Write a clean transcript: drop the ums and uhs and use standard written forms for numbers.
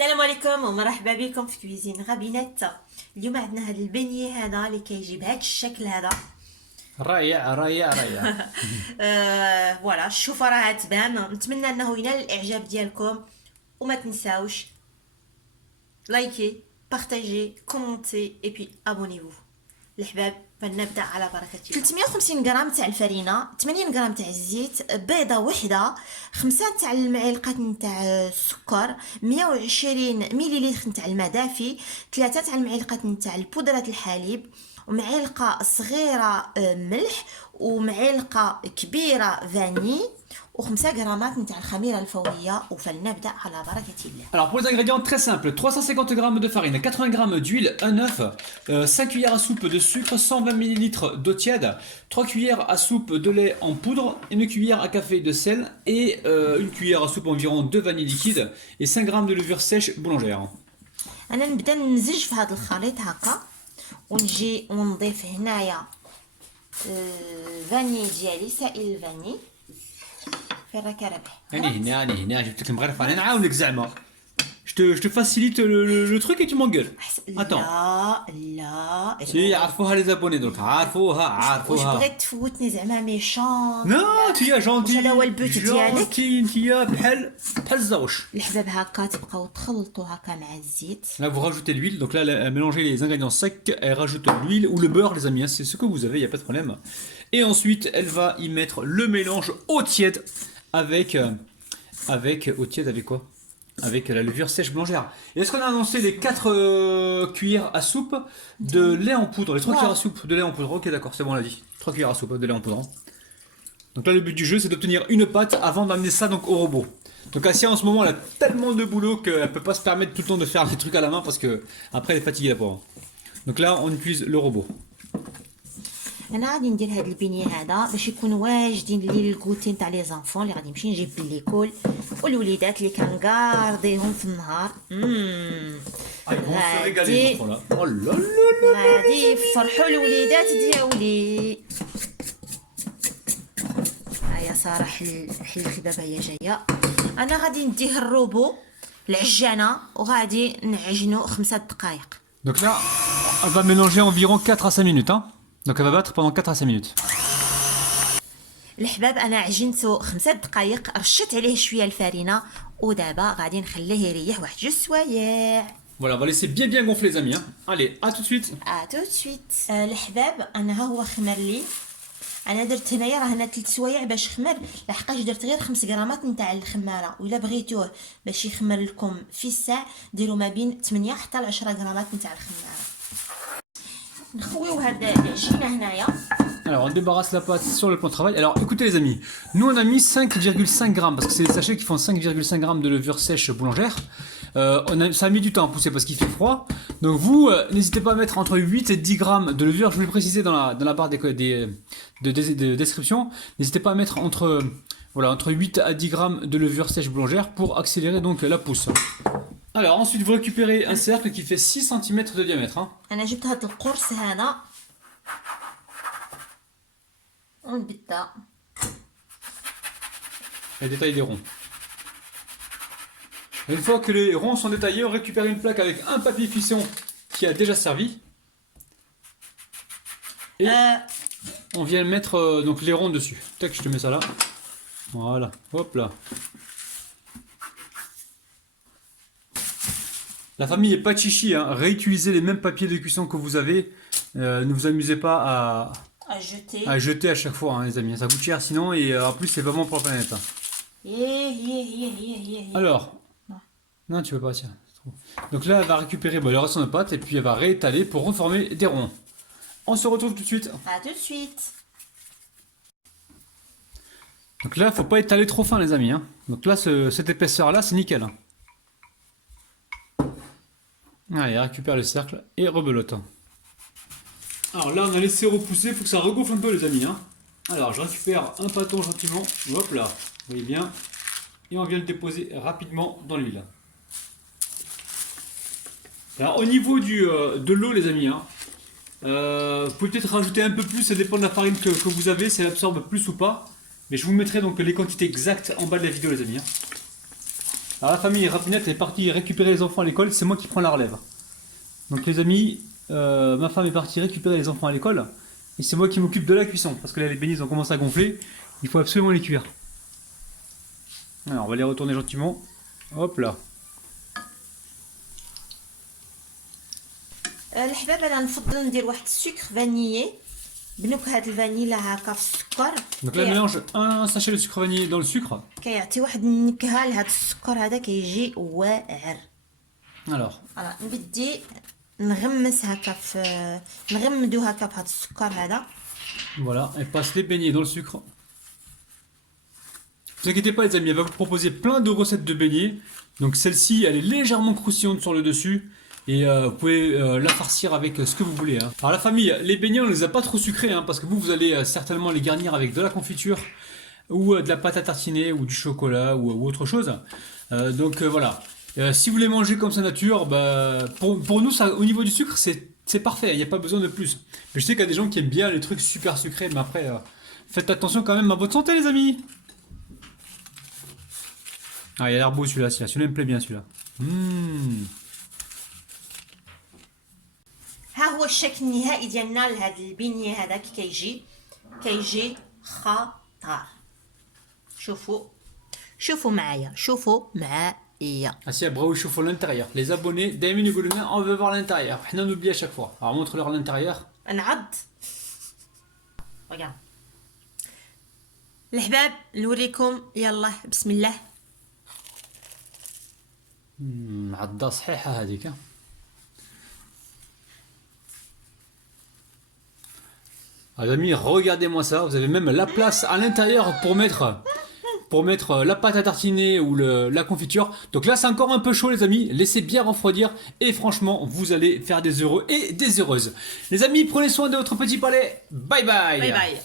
السلام عليكم ومرحبا بكم في كويزين غابينات. اليوم عندنا هذا البنيه هذا اللي كيجي بهذا الشكل هذا. رائع رائع رائع. فوالا الشوفه راه تبان. نتمنى انه ينال الاعجاب ديالكم وما تنساوش لايكي بارطاجي كومونتي اي بي ابونيفو الحباب. فلنبدا على بركه الله. 350 غرام تاع الفرينه، 80 غرام تاع الزيت، بيضه وحده، 5 تاع المعالق نتاع السكر، 120 مليلتر نتاع الماء دافي، 3 تاع المعالق نتاع البودره الحليب، ومعلقه صغيره ملح، ومعلقه كبيره فاني، و5 غرامات نتاع الخميره الفوريه. وفلنبدا على بركه الله. Alors pour les ingrédients très simples, 350 g de farine, 80 g d'huile, un œuf, 5 cuillères à soupe de sucre, 120 ml d'eau tiède, 3 cuillères à soupe de lait en poudre, une cuillère à café de sel et une cuillère à soupe environ de vanille liquide et 5 g de levure sèche boulangère. انا نبدا نمزج في هذا الخليط هكا، ونجي ونضيف هنايا الفاني ديالي، سائل الفاني في الركربه. هنا جبت لك المغرفه، انا نعاونك زعما. Je te facilite le truc et tu m'engueules. Attends. لا Si يعرفوها les abonnés donc عارفوها. واش بغيت تفوتني زعما ميشون؟ Non, tu es gentil. هذا هو البوت ديالك. Gentil, بحال الزوش. الحباب هكا تبقاو تخلطوا هكا مع الزيت. Là, vous rajoutez l'huile. Donc là, elle mélangez les ingrédients secs. Elle rajoute l'huile ou le beurre, les amis. Hein, c'est ce que vous avez, il n'y a pas de problème. Et ensuite, elle va y mettre le mélange au tiède avec quoi? Avec la levure sèche boulangère. Et est-ce qu'on a annoncé les 4 cuillères à soupe de lait en poudre? Les 3 cuillères à soupe de lait en poudre. Ok, d'accord, c'est bon, on l'a dit. 3 cuillères à soupe de lait en poudre. Donc là, le but du jeu, c'est d'obtenir une pâte avant d'amener ça donc au robot. Donc Assia, en ce moment, elle a tellement de boulot qu'elle ne peut pas se permettre tout le temps de faire des trucs à la main parce que après, elle est fatiguée, la pauvre. Donc là, on utilise le robot. انا غادي ندير هاد البنيه هذا باش يكون واجدين لي الكوتين تاع لي زانفون اللي غادي نمشي نجيب ليكول، والوليدات اللي كنقارضيهم في النهار. غادي غادي يفرحوا الوليدات ديالي. هيا ساره حل الكبابه هي جايه. انا غادي نديه الروبو العجانه وغادي نعجنو 5 دقائق. Donc là, elle va mélanger environ 4 à 5 minutes. Hein. Donc elle va battre pendant 4 à 5 minutes. الحباب انا عجنته 5 دقائق، رشت عليه شويه الفرينه، ودابا غادي نخليه يريح واحد 2 سوايع. Voilà, on va laisser bien gonfler les amis. Hein. Allez, à tout de suite. تو سويت. الحباب انا ها هو خمر لي. انا درت هنايا راه هنا 3 سوايع باش خمر، لحقاش درت غير 5 غرامات نتاع الخماره. ولا بغيتوه باش يخمر لكم في الساع ديروا ما بين 8 حتى ل 10 غرامات نتاع الخماره. نخويو هاد العجينه هنايا. Alors on débarrasse la pâte sur le plan de travail. Alors écoutez les amis, nous on a mis 5,5 grammes parce que c'est des sachets qui font 5,5 grammes de levure sèche boulangère. Ça a mis du temps à pousser parce qu'il fait froid. Donc vous, n'hésitez pas à mettre entre 8 et 10 grammes de levure. Je vais le préciser dans la barre de description. N'hésitez pas à mettre entre 8 à 10 grammes de levure sèche boulangère pour accélérer donc la pousse. Alors ensuite vous récupérez un cercle qui fait 6 cm de diamètre. Hein. انا جبت هاد القرص هذا ونبدا Et détaille des ronds. Une fois que les ronds sont détaillés, on récupère une plaque avec un papier cuisson qui a déjà servi. Et on vient mettre donc les ronds dessus. Tac, je te mets ça là. Voilà, hop là. La famille est pas chichi, hein. Réutilisez les mêmes papiers de cuisson que vous avez. Ne vous amusez pas à jeter à chaque fois, hein, les amis. Ça coûte cher sinon, et en plus c'est vraiment pour la planète. Hein. Alors, non, tu peux pas, tiens. Donc là, elle va récupérer le restant de pâte et puis elle va réétaler pour reformer des ronds. On se retrouve tout de suite. À tout de suite. Donc là, faut pas étaler trop fin, les amis. Hein. Donc là, cette épaisseur-là, c'est nickel. Hein. Allez, récupère le cercle et rebelote. Alors là, on a laissé repousser, il faut que ça regonfle un peu, les amis. Hein. Alors, je récupère un pâton gentiment. Hop là, vous voyez bien. Et on vient le déposer rapidement dans l'huile. Alors, au niveau de l'eau, les amis, hein, vous pouvez peut-être rajouter un peu plus, ça dépend de la farine que vous avez, si elle absorbe plus ou pas. Mais je vous mettrai donc les quantités exactes en bas de la vidéo, les amis. Hein. Alors la famille Rapinette est partie récupérer les enfants à l'école, c'est moi qui prends la relève. Donc les amis, ma femme est partie récupérer les enfants à l'école, et c'est moi qui m'occupe de la cuisson, parce que là les beignets ont commencé à gonfler, il faut absolument les cuire. Alors on va les retourner gentiment, hop là. الحباب انا نفضل ندير واحد السكر فانيي بنكهه الفانيلا هكا في السكر. Donc là mélange un sachet de sucre vanillé dans le sucre. كيعطي واحد النكهه لهذا السكر هذا كيجي واعر. Alors, فوالا نبدي نغمس هكا في نغمدو هكا بهذا السكر هذا. voilà, elle passe les beignets dans le sucre. Ne vous inquiétez pas les amis, elle va vous proposer plein de recettes de beignets. Donc celle-ci, elle est légèrement croustillante sur le dessus. Et vous pouvez la farcir avec ce que vous voulez. Hein. Alors la famille, les beignets on ne les a pas trop sucrés hein, parce que vous allez certainement les garnir avec de la confiture ou de la pâte à tartiner ou du chocolat ou autre chose. Donc voilà. Si vous les mangez comme ça nature, bah, pour nous ça, au niveau du sucre c'est parfait, il n'y a pas besoin de plus. Mais je sais qu'il y a des gens qui aiment bien les trucs super sucrés, mais après faites attention quand même à votre santé les amis. Ah il a l'air beau celui-là, celui-là me plaît bien celui-là. ها هو الشكل النهائي ديالنا لهذا البيني هذا كيجي خطر. شوفوا معايا Ah si, bravo chauffe à l'intérieur. Les abonnés, Damien et Goulin, on veut voir l'intérieur. On oublie à chaque fois. Alors montre-leur l'intérieur. نعض. regarde. الحباب نوريكم يلا بسم الله. عضة صحيحة هذيك. Les amis, regardez-moi ça. Vous avez même la place à l'intérieur pour mettre la pâte à tartiner ou la confiture. Donc là, c'est encore un peu chaud, les amis. Laissez bien refroidir et franchement, vous allez faire des heureux et des heureuses. Les amis, prenez soin de votre petit palais. Bye bye. Bye bye.